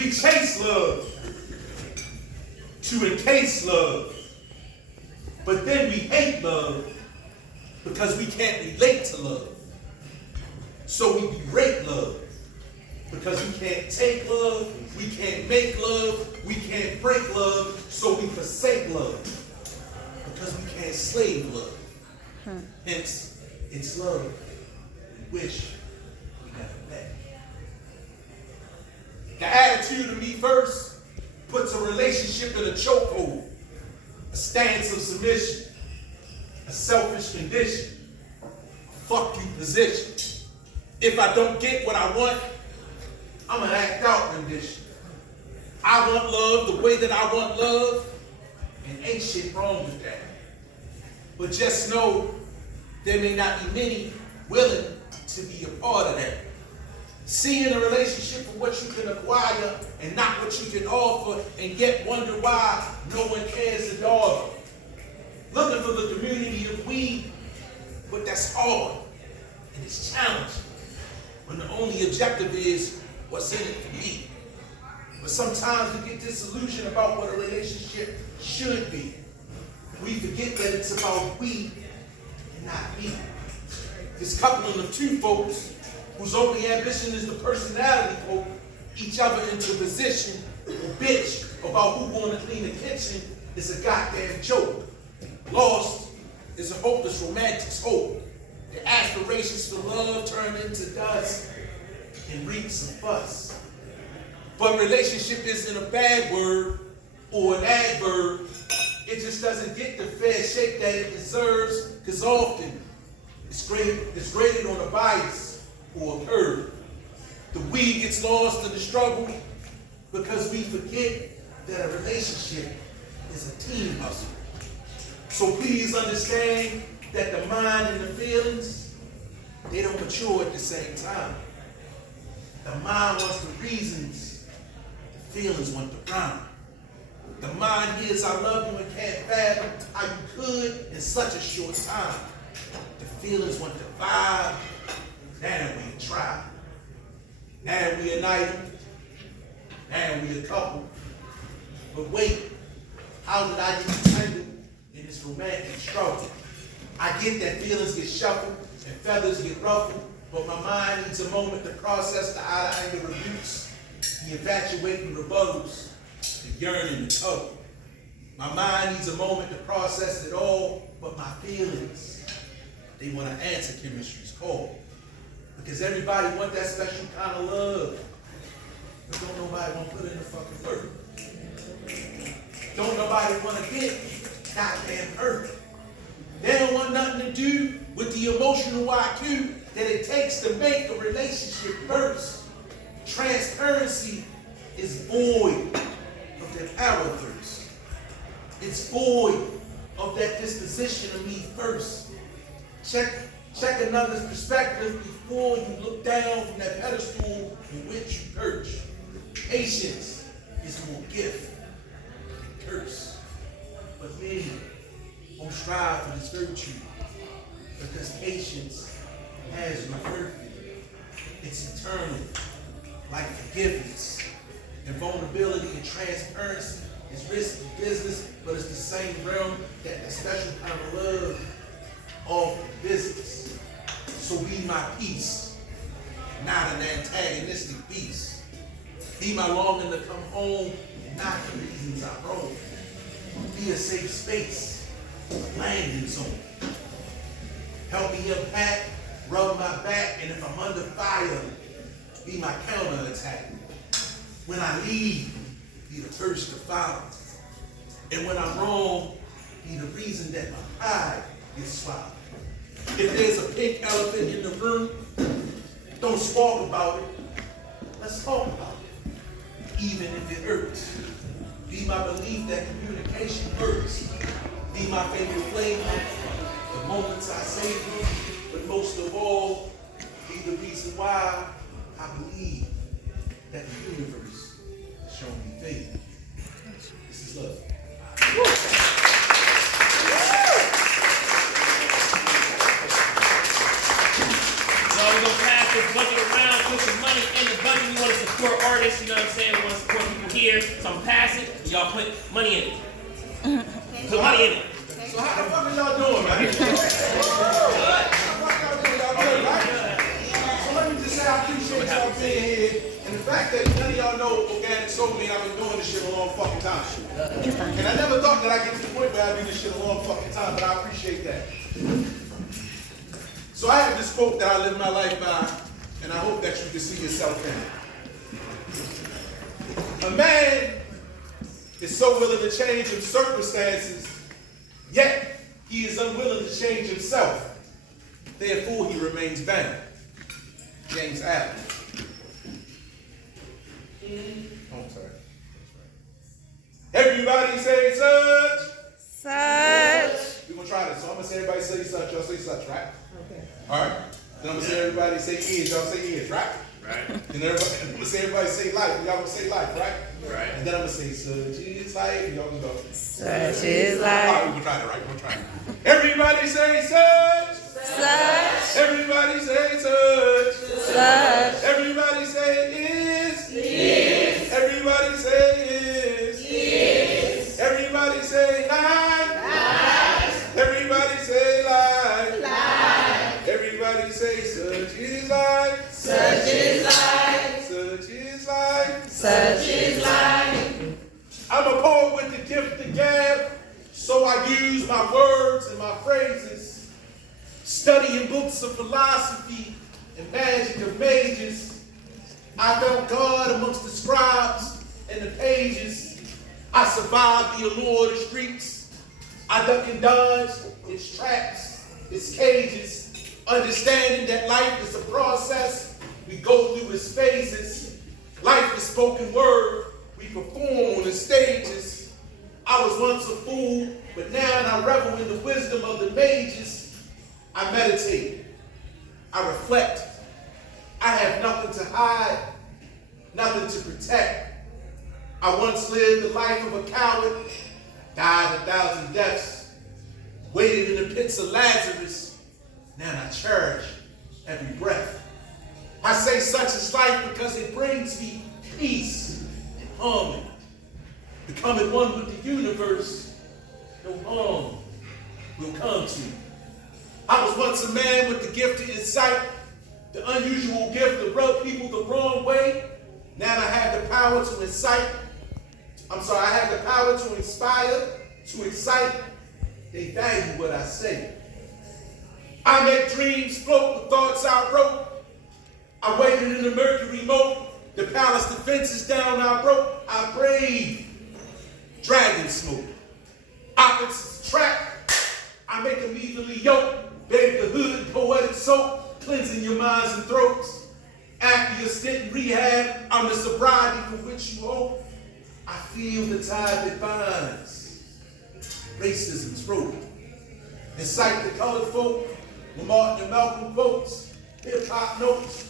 We chase love to encase love, but then we hate love because we can't relate to love. So we berate love because we can't take love, we can't make love, we can't break love, so we forsake love because we can't slave love. Hence, it's love we wish we never met. The attitude of me first puts a relationship in a chokehold, a stance of submission, a selfish condition, a fuck you position. If I don't get what I want, I'm an act out condition. I want love the way that I want love, and ain't shit wrong with that. But just know there may not be many willing to be a part of that. Seeing a relationship for what you can acquire and not what you can offer, and yet wonder why no one cares a dog. Looking for the community of we, but that's hard and it's challenging when the only objective is what's in it for me. But sometimes we get disillusioned about what a relationship should be. We forget that it's about we and not me. This coupling of two folks whose only ambition is the personality poke each other into position or bitch about who going to clean the kitchen is a goddamn joke. Lost is a hopeless romantic's hope. The aspirations for love turn into dust and reeks of fuss. But relationship isn't a bad word or an adverb. It just doesn't get the fair shake that it deserves, because often it's graded on a bias or a curve. The we gets lost in the struggle because we forget that a relationship is a team hustle. So please understand that the mind and the feelings, they don't mature at the same time. The mind wants the reasons, the feelings want the rhyme. The mind hears I love you and can't fathom how you could in such a short time. The feelings want the vibe, now we a tribe. Now we a night, now we a couple. But wait, how did I get entangled in this romantic struggle? I get that feelings get shuffled and feathers get ruffled, but my mind needs a moment to process the out-of-anger rebukes, the infatuating rebuttals, the yearning to cover. My mind needs a moment to process it all, but my feelings, they want to answer chemistry's call. Because everybody want that special kind of love, but don't nobody want to put in the fucking work. Don't nobody want to get goddamn hurt. They don't want nothing to do with the emotional IQ that it takes to make a relationship burst. Transparency is void of that power thirst. It's void of that disposition of me first. Check another's perspective before you look down from that pedestal in which you perch. Patience is more gift than curse. But many won't strive for this virtue because patience has no perfect. It's eternal, like forgiveness. And vulnerability and transparency is risky business, but it's the same realm that the special kind of love offers business. So be my peace, not an antagonistic beast. Be my longing to come home, and not the reasons I roam. Be a safe space, landing zone. Help me unpack, rub my back, and if I'm under fire, be my counterattack. When I leave, be the first to follow. And when I'm wrong, be the reason that my pride gets swallowed. If there's a pink elephant in the room, don't squawk about it. Let's talk about it, even if it hurts. Be my belief that communication works. Be my favorite flavor, the moments I savor, but most of all, be the reason why I believe that the universe has shown me favor. This is love. So we're going to pass this bucket around. put some money in the budget. We want to support artists, you know what I'm saying? We want to support people here. So I'm passing, and y'all put money in it. Put money in it. So how the fuck are y'all doing, man? How the fuck y'all doing? Y'all good, right? So let me just say I appreciate y'all being here. And the fact that none of y'all know organic soul mean I've been doing this shit a long fucking time. And I never thought that I'd get to the point where I do this shit a long fucking time, but I appreciate that. So I have this quote that I live my life by, and I hope that you can see yourself in it. A man is so willing to change his circumstances, yet he is unwilling to change himself. Therefore, he remains bound. James Allen. Oh, I'm sorry. Everybody say such. Such. We're going to try this. So I'm going to say everybody say such. Y'all say such, right? Okay. All right. Then I'm going to say everybody say is. Y'all say is, right? Right. And I'm going to say everybody say life. Y'all going to say life, right? Right. And then I'm going to say such is life. Y'all going to go. Such is All right, life. we're going to try it, right? We're going to try it. Everybody say such. Such. Everybody say such. Such. Everybody say is. Is. Everybody say is. Is. Everybody say life. Life. Everybody say life. Life. Everybody say such is life. Such is life. Such is life. Such is life. I'm a poet with the gift to gab, so I use my words and my phrases. Studying books of philosophy and magic of mages, I felt God amongst the scribes and the pages. I survived the allure of the streets. I duck and dodge its traps, its cages, understanding that life is a process. We go through its phases. Life is spoken word. We perform on the stages. I was once a fool, but now I revel in the wisdom of the mages. I meditate. I reflect. I have nothing to hide, nothing to protect. I once lived the life of a coward, died 1,000 deaths, waited in the pits of Lazarus. Now I cherish every breath. I say such is life because it brings me peace and harmony. Becoming one with the universe, no harm will come to me. I was once a man with the gift of insight, the unusual gift to rub people the wrong way. Now I have the power to incite. I have the power to inspire, to excite. They value what I say. I make dreams float with thoughts I wrote. I waited in the mercury moat. The palace defenses down I broke. I brave dragon smoke. Opposites trap. I make them evenly yoked. Bathe the hood, poetic soap, cleansing your minds and throats. After your stint in rehab, I'm the sobriety for which you hope. I feel the tie that binds racism's rope. Incite the colored folk with Martin and Malcolm quotes, hip-hop notes.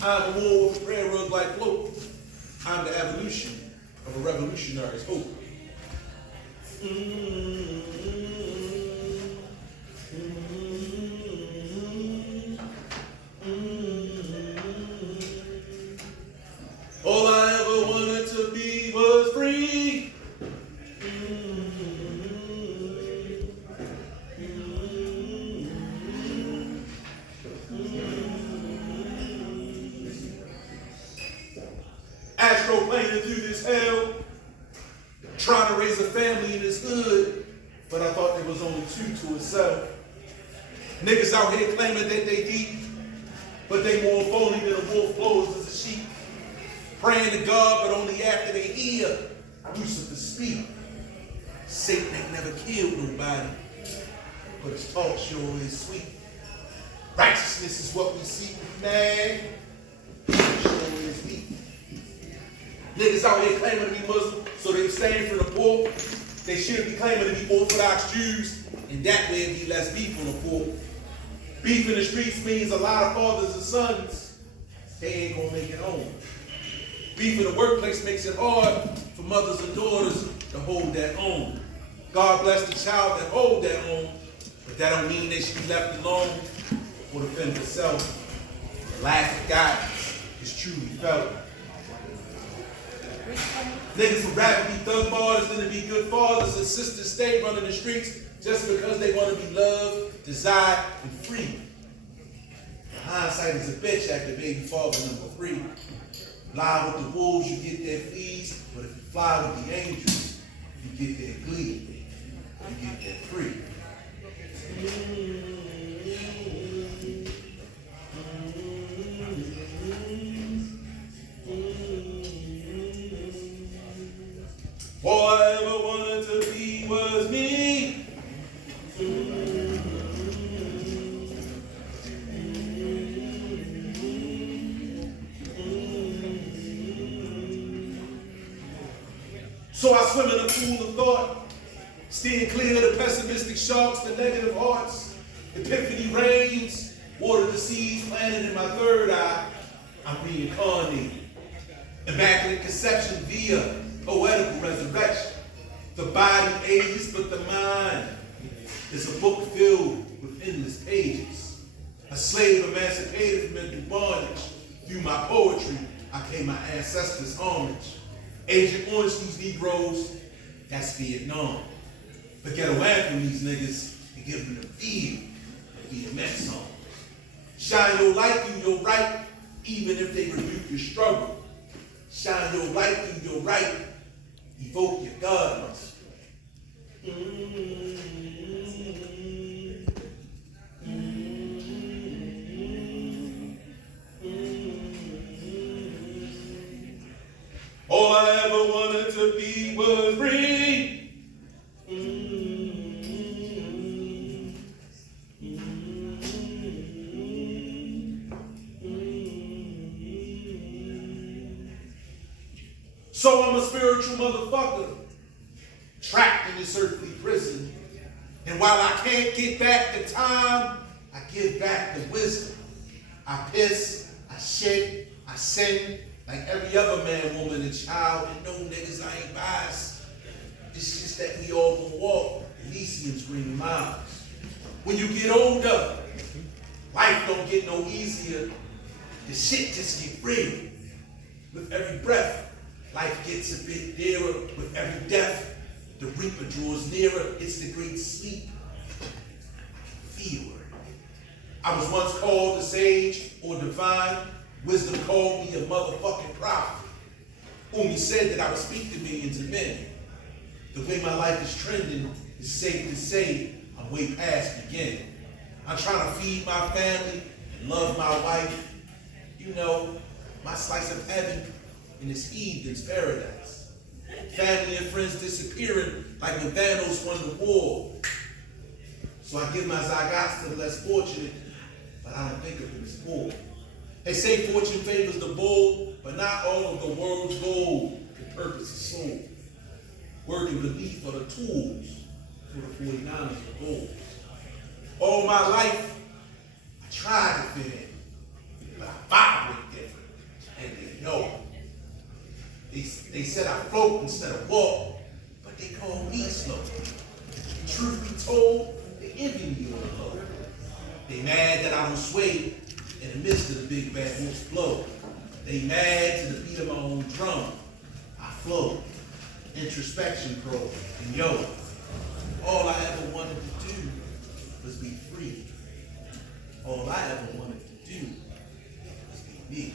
I'm a war with a prayer rug like float. I'm the evolution of a revolutionary's hope. All I ever wanted to be was free. Astroplaning through this hell, trying to raise a family in this hood, but I thought there was only two to itself. Niggas out here claiming that they deep, but they more phony than a wolf closed as a sheep. Praying to God, but only after they hear Lucifer speak. Satan ain't never killed nobody, but his talk sure is sweet. Righteousness is what we seek, man. Sure is deep. Niggas out here claiming to be Muslim, so they abstain from the pork. They should be claiming to be Orthodox Jews, and that way it'd be less beef on the pork. Beef in the streets means a lot of fathers and sons, they ain't gonna make it home. Beef in the workplace makes it hard for mothers and daughters to hold that home. God bless the child that hold that home, but that don't mean they should be left alone or defend themselves. The lack of guidance is truly felt. Niggas would rather be thug martyrs than to be good fathers, and sisters stay running the streets just because they want to be loved, desired, and free. Hindsight is a bitch after baby father number 3. Lie with the wolves, you get their fleas, but if you fly with the angels, you get their glee. You get their free. All I ever wanted to be was me. So I swim in a pool of thought, steering clear of the pessimistic sharks, the negative hearts. Epiphany reigns, water the seeds planted in my third eye. I'm reincarnated. Immaculate conception via poetical resurrection. The body ages, but the mind is a book filled with endless pages. A slave emancipated from mental bondage. Through my poetry, I pay my ancestors homage. Agent Orange, these Negroes, that's Vietnam. But get away from these niggas and give them the feel of the immense song. Shine your light through your right, even if they rebuke your struggle. Shine your light through your right, evoke your godless. All I ever wanted to be was free. So I'm a spiritual motherfucker, trapped in this earthly prison. And while I can't get back the time, I give back the wisdom. I piss, I shit, I sin, like every other man, woman, and child. And no niggas, I ain't biased. It's just that we all gonna walk Elysium's green miles. When you get older, life don't get no easier. The shit just get real. With every breath, life gets a bit dearer. With every death, the reaper draws nearer. It's the great sleep. Feel it. I was once called a sage or divine. Wisdom called me a motherfucking prophet. Umi said that I would speak to millions of men. The way my life is trending, it's safe to say I'm way past beginning. I'm trying to feed my family and love my wife. You know, my slice of heaven in this heathen's paradise. Family and friends disappearing like when Thanos won the war. So I give my zygotes to the less fortunate, but I don't think of them as poor. They say fortune favors the bold, but not all of the world's gold can purpose a soul. Working beneath are the tools for the 49ers of gold. All my life, I tried to fit in, but I vibrate different, and they know. They said I float instead of walk, but they call me slow. Truth be told, they envy me on the low. They mad that I don't sway in the midst of the big bad wolf's blow. They mad to the beat of my own drum. I flow. Introspection pro. And yo, all I ever wanted to do was be free. All I ever wanted to do was be me.